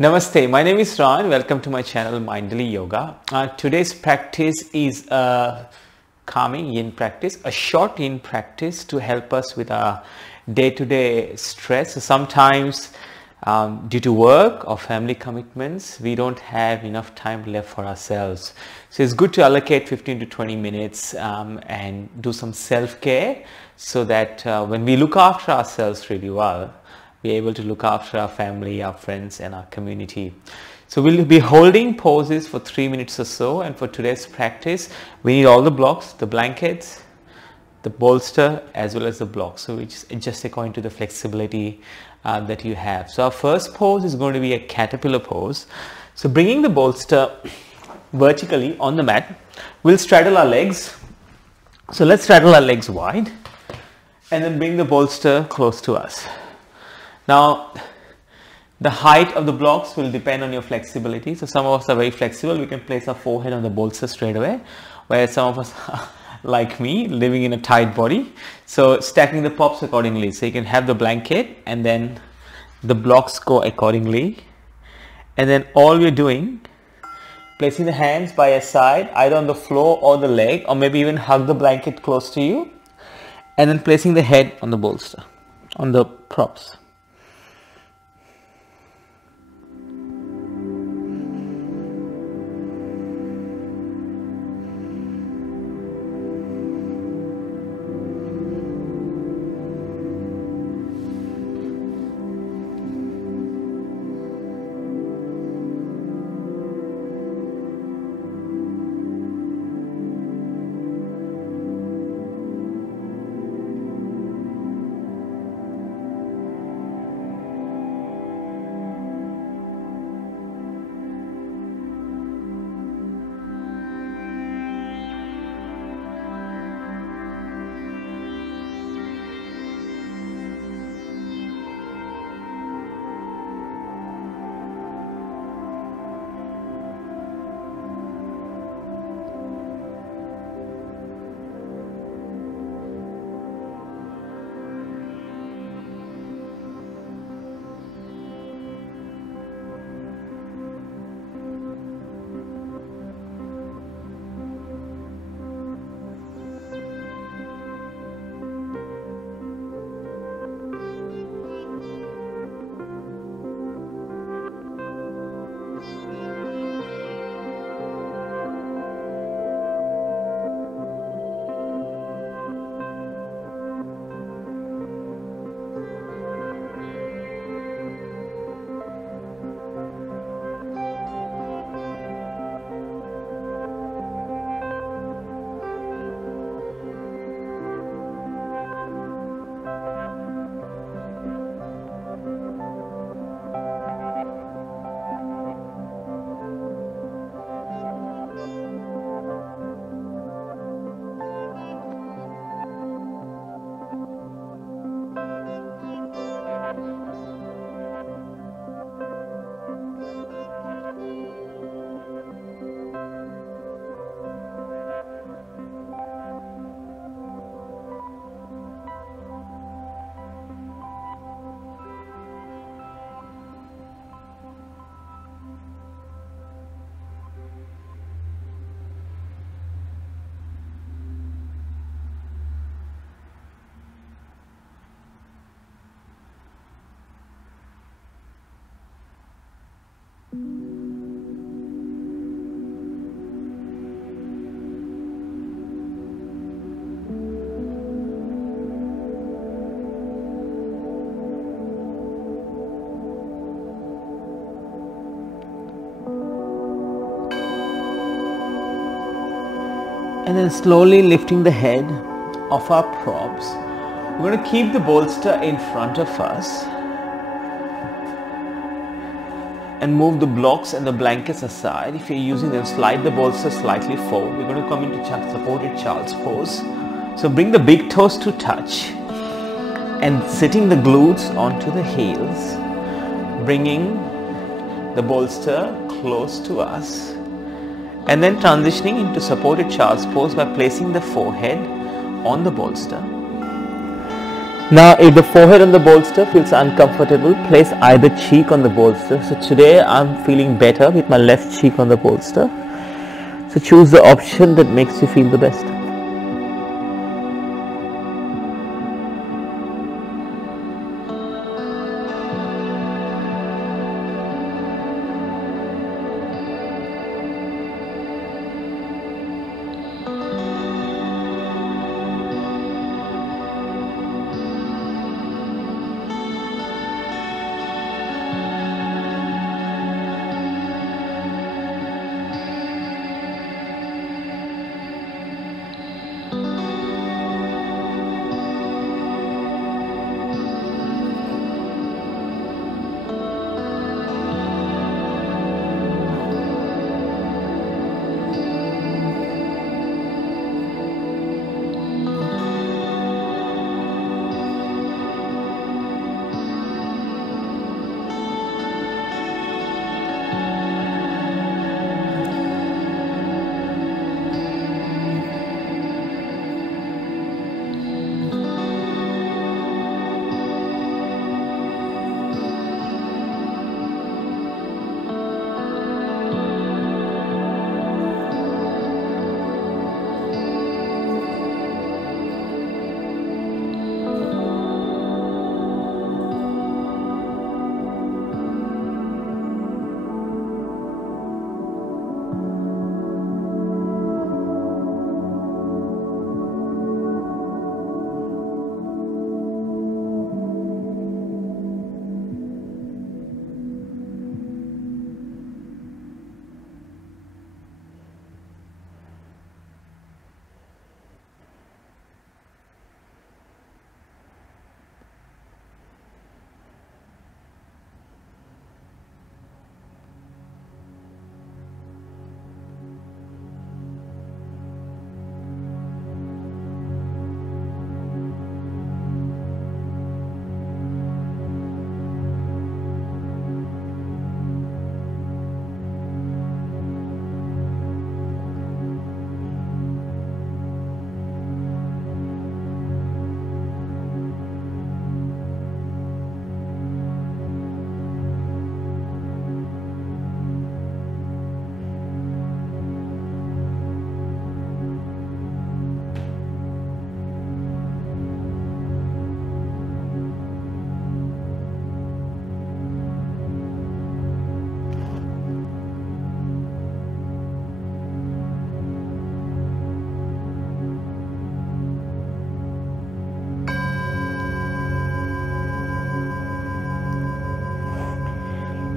Namaste, my name is Ron. Welcome to my channel Mindfully Yoga. Today's practice is a calming yin practice, a short yin practice to help us with our day-to-day stress. So sometimes due to work or family commitments, we don't have enough time left for ourselves. So it's good to allocate 15 to 20 minutes and do some self-care so that when we look after ourselves really well, we're able to look after our family, our friends and our community. So we'll be holding poses for 3 minutes or so, and for today's practice we need all the blocks, the blankets, the bolster as well as the blocks, so it's just according to the flexibility that you have. So our first pose is going to be a caterpillar pose. So bringing the bolster vertically on the mat, we'll straddle our legs. So let's straddle our legs wide and then bring the bolster close to us. Now, the height of the blocks will depend on your flexibility. So some of us are very flexible. We can place our forehead on the bolster straight away, whereas some of us are like me, living in a tight body. So stacking the props accordingly. So you can have the blanket and then the blocks go accordingly. And then all we're doing, placing the hands by your side, either on the floor or the leg, or maybe even hug the blanket close to you. And then placing the head on the bolster, on the props. And then slowly lifting the head of our props. We're going to keep the bolster in front of us and move the blocks and the blankets aside. If you're using them, slide the bolster slightly forward. We're going to come into supported child's pose. So bring the big toes to touch and sitting the glutes onto the heels, bringing the bolster close to us, and then transitioning into supported child's pose by placing the forehead on the bolster. Now, if the forehead on the bolster feels uncomfortable, place either cheek on the bolster. So today I'm feeling better with my left cheek on the bolster. So choose the option that makes you feel the best.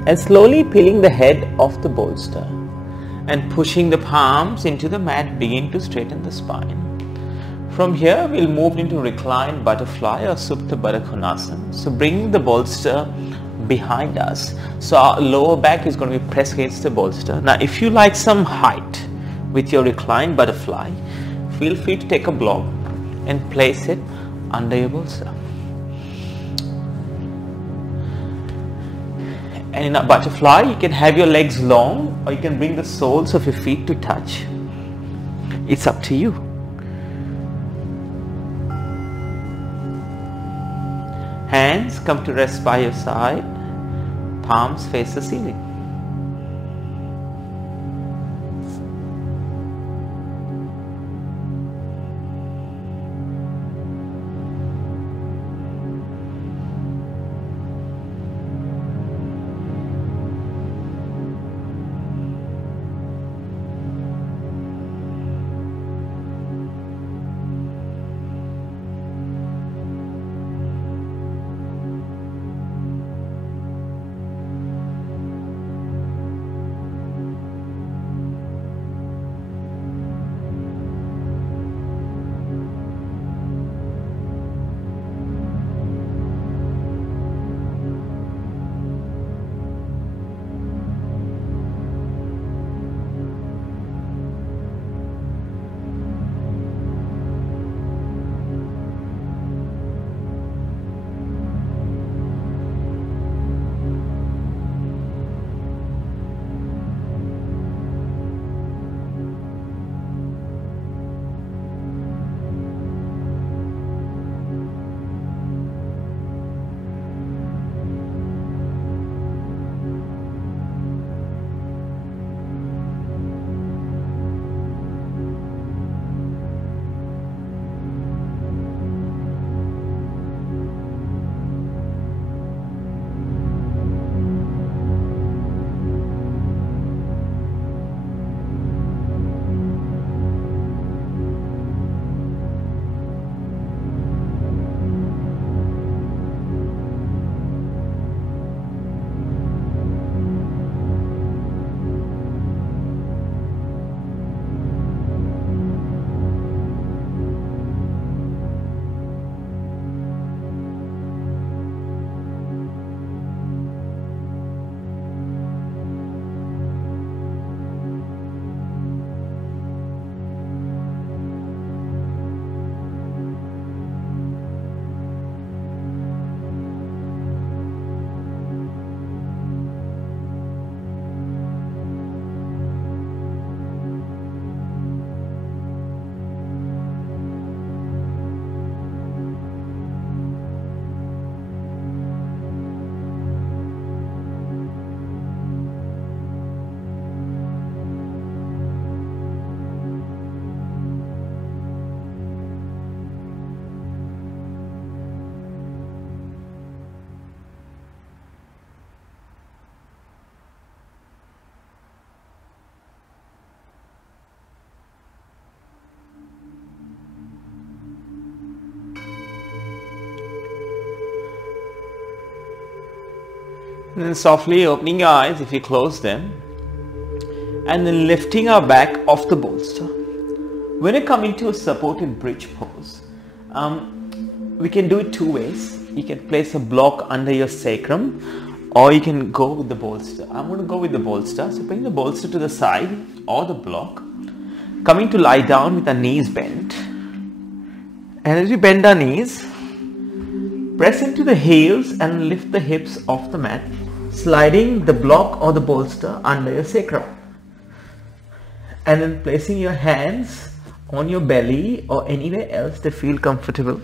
And slowly peeling the head off the bolster and pushing the palms into the mat, begin to straighten the spine. From here we'll move into reclined butterfly or Supta Baddha Konasana. So bring the bolster behind us. So our lower back is going to be pressed against the bolster. Now if you like some height with your reclined butterfly, feel free to take a block and place it under your bolster. And in a butterfly, you can have your legs long or you can bring the soles of your feet to touch. It's up to you. Hands come to rest by your side, palms face the ceiling. And then softly opening your eyes if you close them, and then lifting our back off the bolster. When you come into a supported bridge pose, we can do it two ways. You can place a block under your sacrum, or you can go with the bolster. I'm going to go with the bolster. So bring the bolster to the side or the block, coming to lie down with our knees bent. And as we bend our knees, press into the heels and lift the hips off the mat, sliding the block or the bolster under your sacrum. And then placing your hands on your belly or anywhere else that feel comfortable.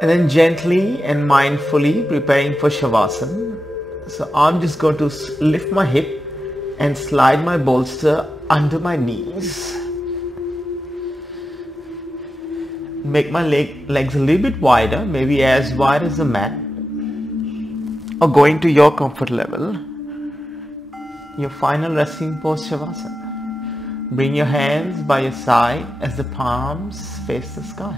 And then gently and mindfully preparing for Shavasana. So I'm just going to lift my hip and slide my bolster under my knees. Make my legs a little bit wider, maybe as wide as the mat, or going to your comfort level. Your final resting pose, Shavasana. Bring your hands by your side as the palms face the sky.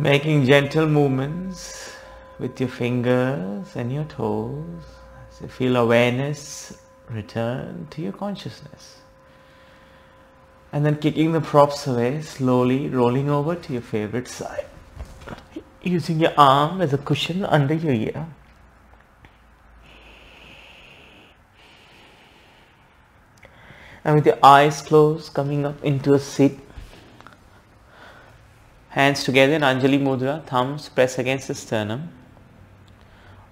Making gentle movements with your fingers and your toes as you feel awareness return to your consciousness. And then kicking the props away, slowly rolling over to your favorite side. Using your arm as a cushion under your ear. And with your eyes closed, coming up into a sit. Hands together in Anjali Mudra, thumbs press against the sternum.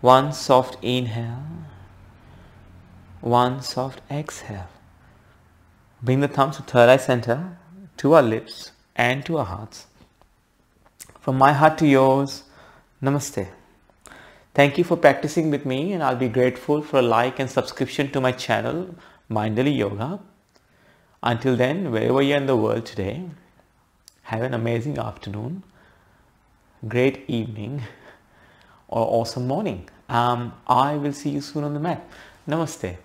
One soft inhale, one soft exhale. Bring the thumbs to third eye center, to our lips and to our hearts. From my heart to yours, Namaste. Thank you for practicing with me, and I'll be grateful for a like and subscription to my channel, Mindfully Yoga. Until then, wherever you're in the world today, have an amazing afternoon, great evening, or awesome morning. I will see you soon on the mat. Namaste.